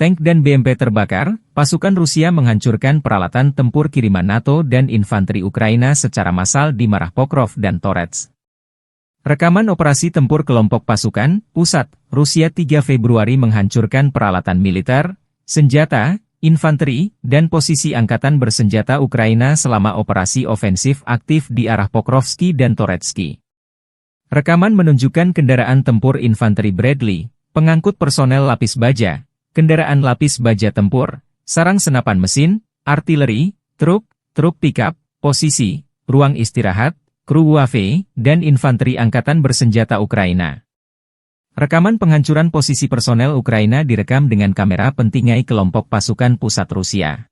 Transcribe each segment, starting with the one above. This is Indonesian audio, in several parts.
Tank dan BMP terbakar, pasukan Rusia menghancurkan peralatan tempur kiriman NATO dan infanteri Ukraina secara massal di Marah Pokrov dan Torets. Rekaman operasi tempur kelompok pasukan pusat Rusia 3 Februari menghancurkan peralatan militer, senjata, infanteri, dan posisi angkatan bersenjata Ukraina selama operasi ofensif aktif di arah Pokrovski dan Toretsky. Rekaman menunjukkan kendaraan tempur infanteri Bradley, pengangkut personel lapis baja, kendaraan lapis baja tempur, sarang senapan mesin, artileri, truk pickup, posisi, ruang istirahat, kru UAV, dan infanteri angkatan bersenjata Ukraina. Rekaman penghancuran posisi personel Ukraina direkam dengan kamera pentingai kelompok pasukan pusat Rusia.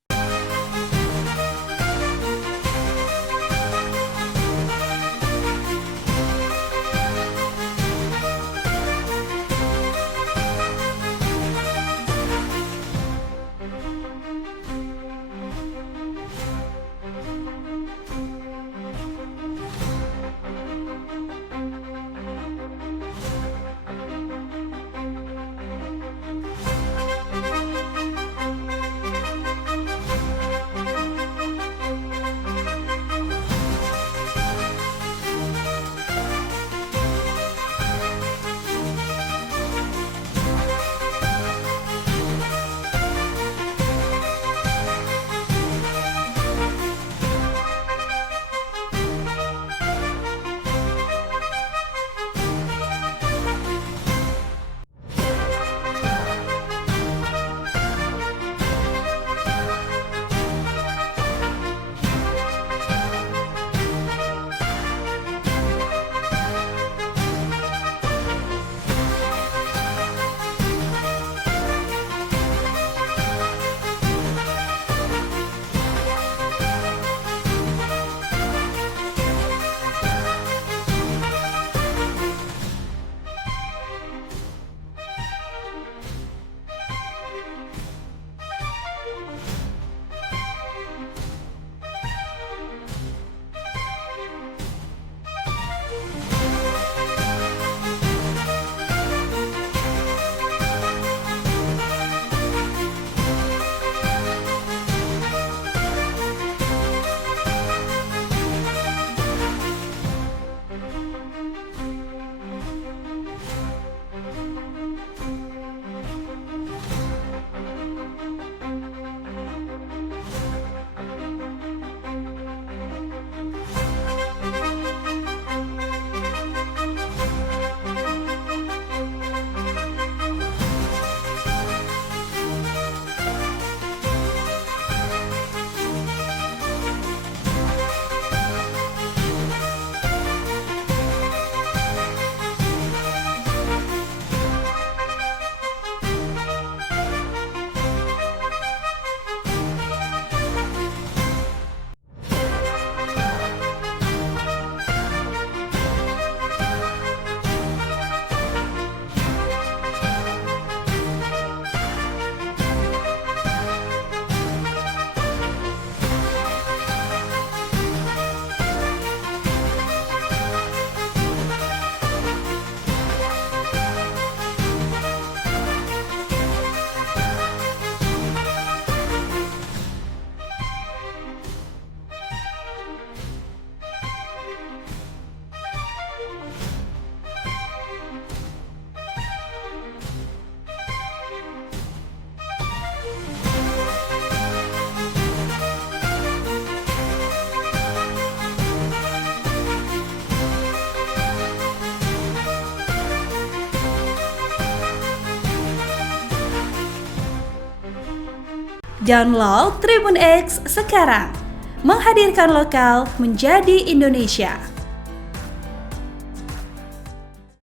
Download Tribun X sekarang, menghadirkan lokal menjadi Indonesia.